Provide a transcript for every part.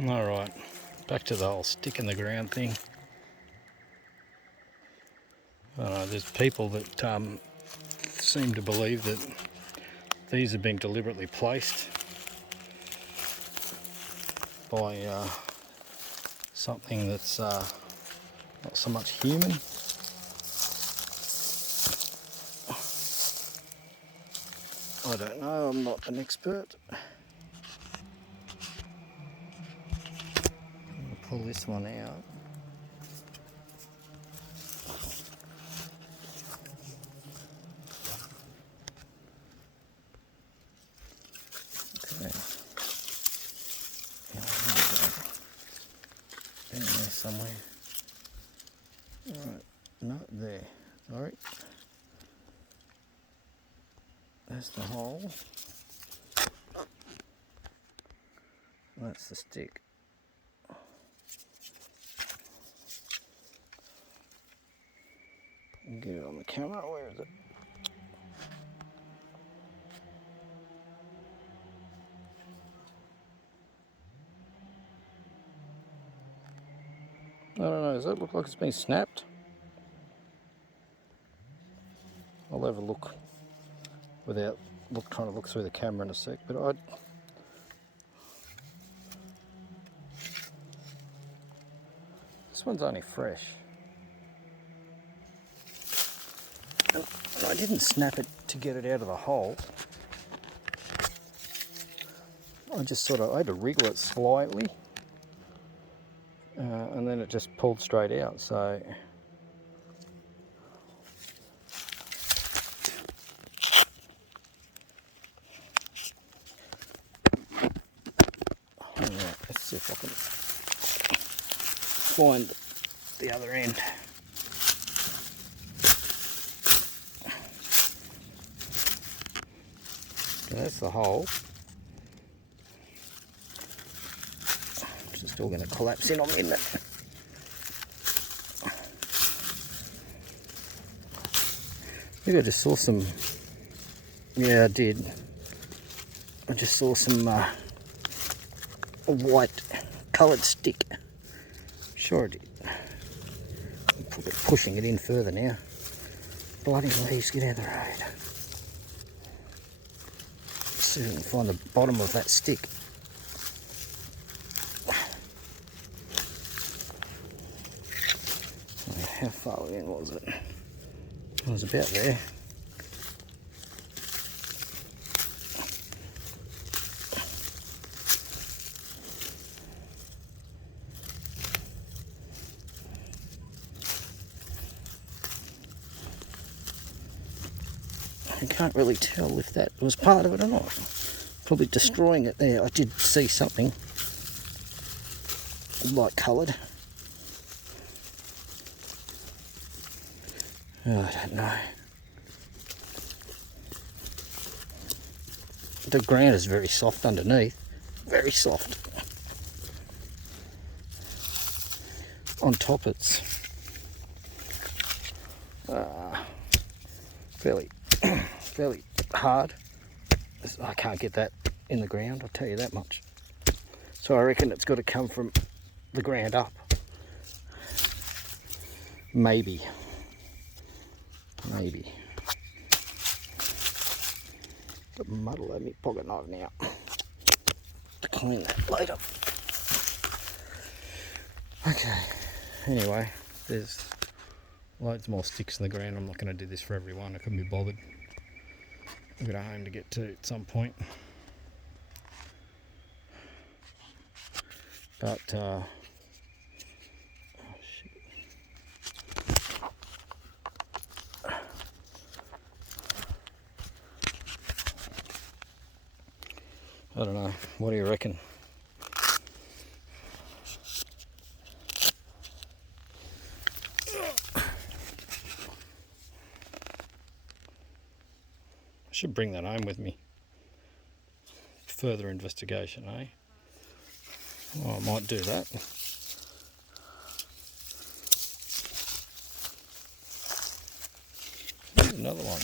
Alright, back to the whole stick in the ground thing. There's people that seem to believe that these have been deliberately placed by something that's not so much human. I don't know, I'm not an expert. I'll pull this one out. Okay. In there somewhere. Alright, not there. Sorry. There's the hole. That's the stick. Get it on the camera. Where is it? I don't know. Does that look like it's been snapped? I'll have a look without trying to look through the camera in a sec. But this one's only fresh. And I didn't snap it to get it out of the hole. I just I had to wriggle it slightly, and then it just pulled straight out. So let's see if I can find the other end. So that's the hole. It's just all going to collapse in on me, isn't it? I think I just saw some. Yeah, I did. I just saw some white coloured stick. Sure I did. I'm probably pushing it in further now. Bloody leaves, get out of the road. Let's see if we can find the bottom of that stick. How far in was it? It was about there. I can't really tell if that was part of it or not. Probably destroying it there. I did see something light coloured. Oh, I don't know. The ground is very soft underneath. Very soft. On top it's fairly hard. I can't get that in the ground, I'll tell you that much. So I reckon it's got to come from the ground up. Maybe. Got mud all over my pocket knife now. To clean that later. Okay. Anyway, there's loads more sticks in the ground. I'm not going to do this for everyone. I couldn't be bothered. I've got a home to get to at some point. But oh shit. I don't know. What do you reckon? I should bring that home with me. Further investigation, eh? Oh, I might do that. Here's another one.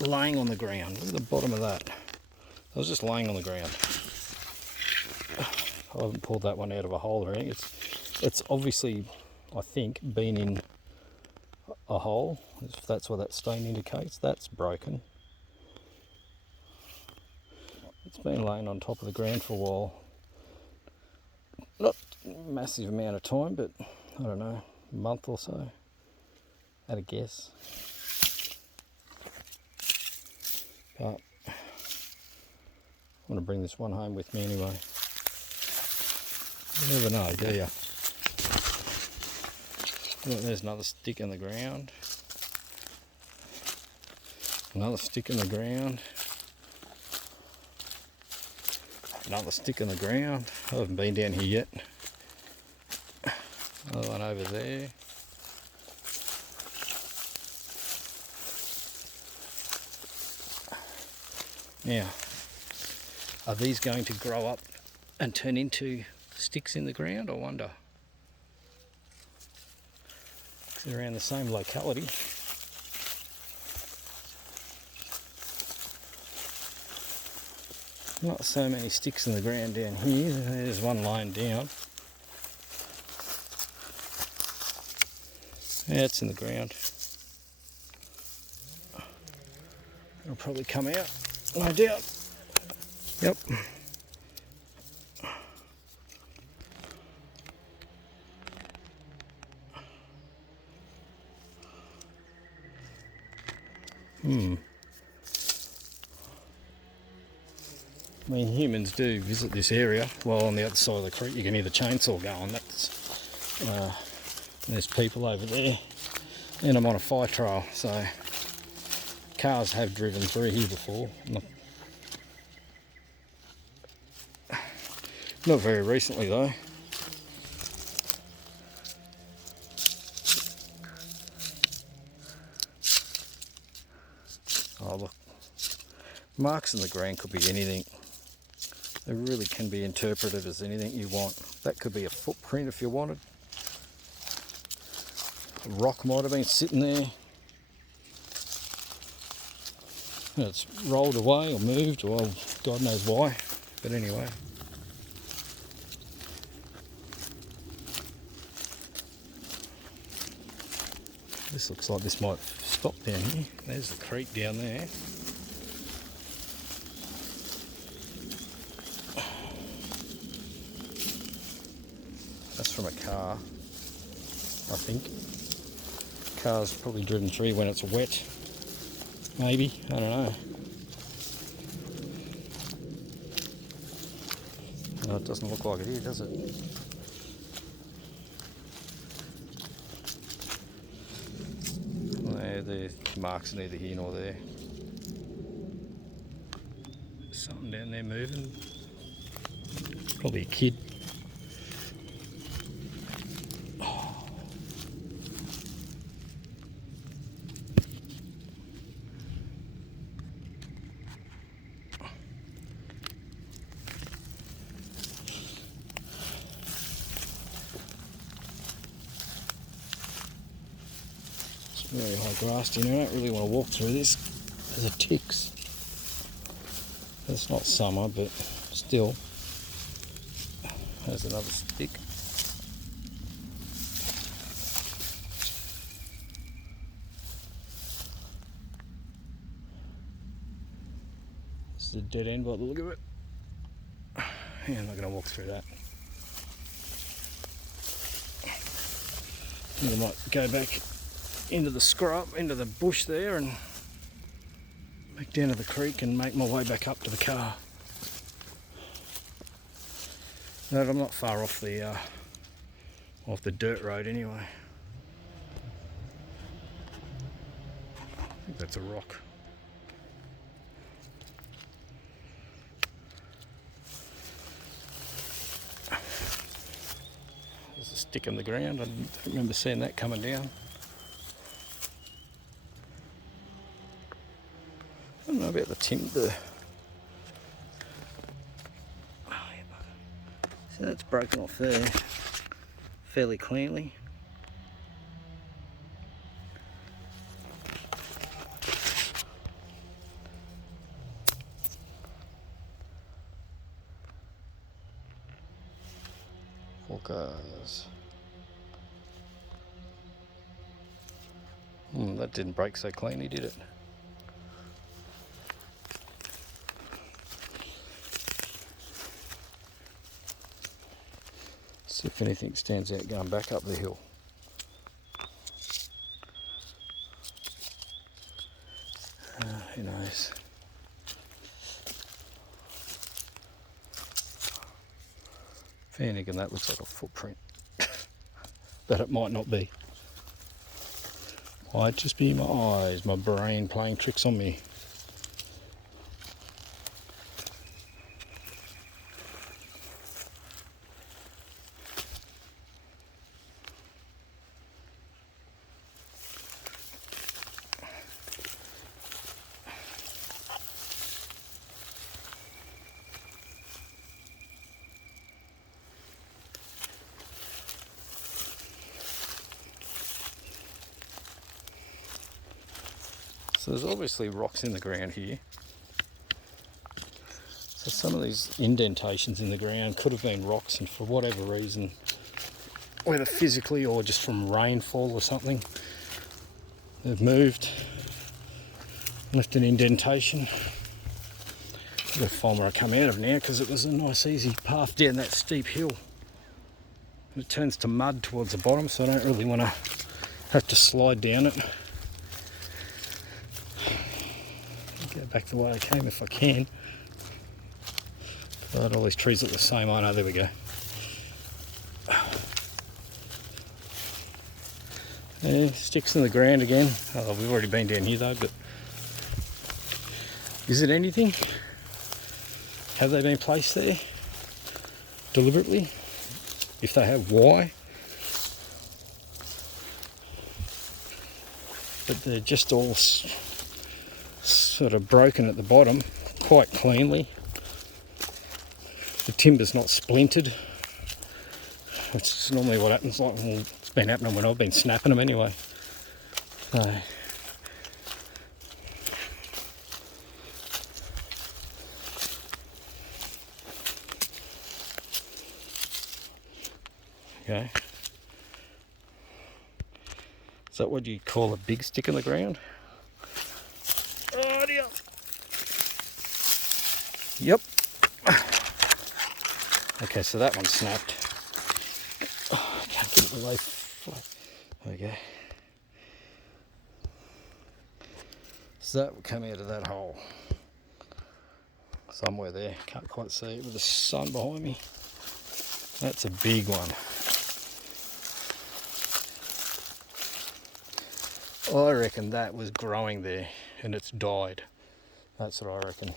Laying on the ground. Look at the bottom of that. I was just laying on the ground. I haven't pulled that one out of a hole or anything. It's obviously, I think, been in a hole, if that's what that stain indicates. That's broken. It's been laying on top of the ground for a while. Not a massive amount of time, but I don't know, a month or so, at a guess. But I want to bring this one home with me anyway. You never know, do you? Look, there's another stick in the ground. Another stick in the ground. Another stick in the ground. I haven't been down here yet. Another one over there. Now, are these going to grow up and turn into sticks in the ground, I wonder? Because they're around the same locality. Not so many sticks in the ground down here. There's one lying down. Yeah, it's in the ground. It'll probably come out, no doubt. Yep. I mean, humans do visit this area. Well, on the other side of the creek, you can hear the chainsaw going. There's people over there, and I'm on a fire trail, so cars have driven through here before. Not very recently though. Oh look, marks in the ground could be anything. They really can be interpreted as anything you want. That could be a footprint if you wanted. A rock might have been sitting there. And it's rolled away or moved, or God knows why. But anyway. This looks like this might stop down here. There's the creek down there. That's from a car, I think. Car's probably driven through when it's wet. Maybe, I don't know. No, it doesn't look like it here, does it? There's marks neither here nor there. There's something down there moving. Probably a kid. Very high grass, you know, I don't really want to walk through this. There's ticks. It's not summer, but still. There's another stick. This is a dead end by the look of it. Yeah, I'm not going to walk through that. I think I might go back into the scrub, into the bush there, and back down to the creek and make my way back up to the car. No, I'm not far off the dirt road anyway. I think that's a rock. There's a stick in the ground. I don't remember seeing that coming down. I don't know about the timber. Oh, yeah, so that's broken off there fairly cleanly. Orcas. That didn't break so cleanly, did it? See if anything stands out going back up the hill. Who knows? Fair dinkum, that looks like a footprint. But it might not be. Might just be my eyes, my brain playing tricks on me. So there's obviously rocks in the ground here. So some of these indentations in the ground could have been rocks, and for whatever reason, whether physically or just from rainfall or something, they've moved, left an indentation. I'm going to find where I come out of now, because it was a nice easy path down that steep hill. It turns to mud towards the bottom, so I don't really want to have to slide down it. Go back the way I came if I can. But all these trees look the same. Oh no, there we go. Yeah, sticks in the ground again. Oh, we've already been down here though, but is it anything? Have they been placed there deliberately? If they have, why? But they're just all sort of broken at the bottom quite cleanly. The timber's not splintered, which is normally what happens. Like, well, it's been happening when I've been snapping them anyway. So, okay. Is that what you call a big stick in the ground? Oh dear. Yep. Okay, so that one snapped. Oh, I can't get it away. There we go. So that will come out of that hole. Somewhere there. Can't quite see it with the sun behind me. That's a big one. I reckon that was growing there and it's died. That's what I reckon.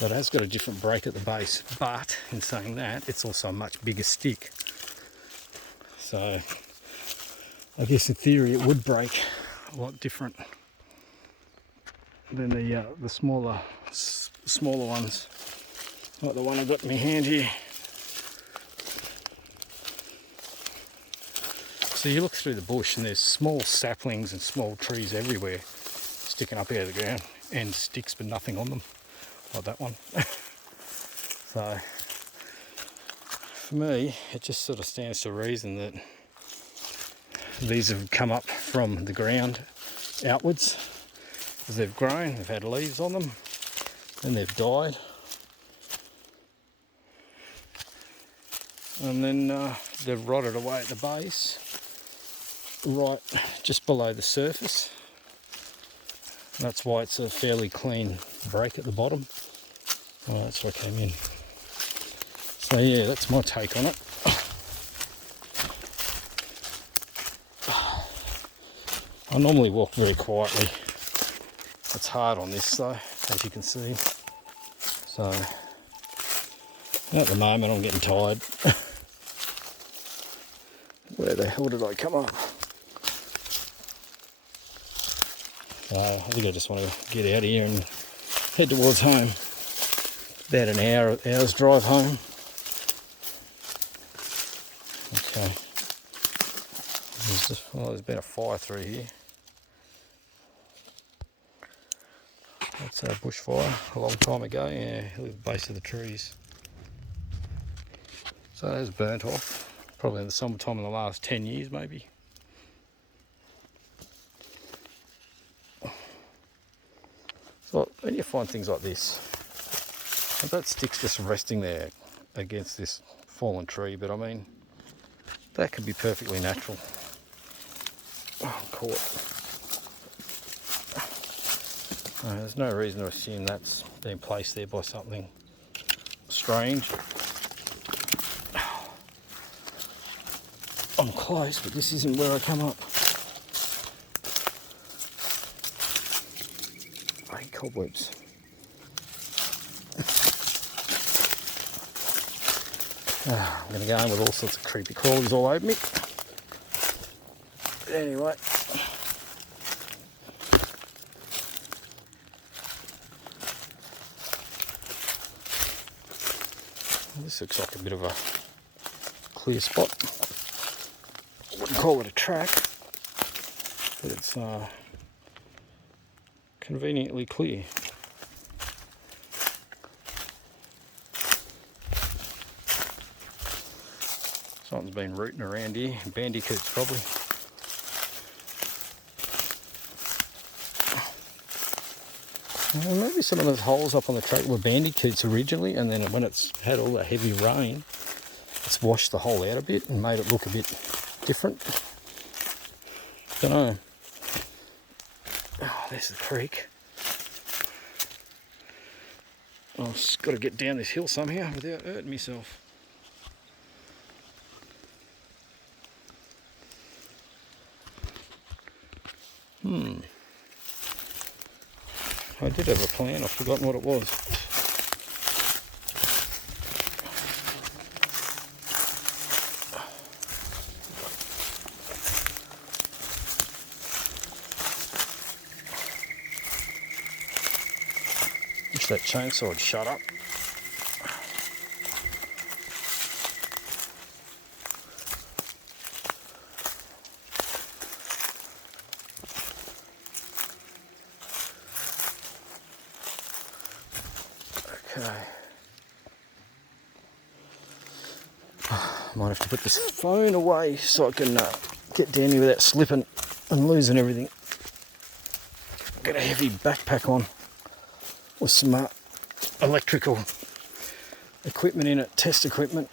But it has got a different break at the base, but in saying that, it's also a much bigger stick. So I guess in theory it would break a lot different than the smaller ones, like the one I've got in my hand here. So you look through the bush and there's small saplings and small trees everywhere sticking up out of the ground, and sticks but nothing on them, like that one. So for me, it just sort of stands to reason that these have come up from the ground outwards as they've grown. They've had leaves on them and they've died, and then they've rotted away at the base, right just below the surface. That's why it's a fairly clean break at the bottom. Oh, that's where I came in. So yeah, that's my take on it. I normally walk very quietly. It's hard on this though, as you can see. So at the moment I'm getting tired. Where the hell did I come up? So I think I just want to get out of here and head towards home. About an hour's drive home. Okay. There's been a fire through here. That's a bushfire a long time ago, yeah, at the base of the trees. So that's burnt off, probably in the summertime in the last 10 years maybe. So when you find things like this, that stick's just resting there against this fallen tree, but I mean, that could be perfectly natural. Oh, I'm caught. There's no reason to assume that's been placed there by something strange. I'm close, but this isn't where I come up. Hey, cobwebs. I'm going to go in with all sorts of creepy crawlies all over me. But anyway. This looks like a bit of a clear spot. I wouldn't call it a track, but it's conveniently clear. Something's been rooting around here. Bandicoots probably. Well, maybe some of those holes up on the track were bandicoots originally, and then when it's had all that heavy rain, it's washed the hole out a bit and made it look a bit different. Don't know. Oh, there's the creek. I've just got to get down this hill somehow without hurting myself. I did have a plan, I've forgotten what it was. Wish that chainsaw would shut up. Okay. Might have to put this phone away so I can get down here without slipping and losing everything. Got a heavy backpack on with some electrical equipment in it, test equipment.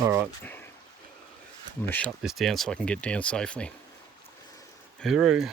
Alright, I'm going to shut this down so I can get down safely. Hooroo!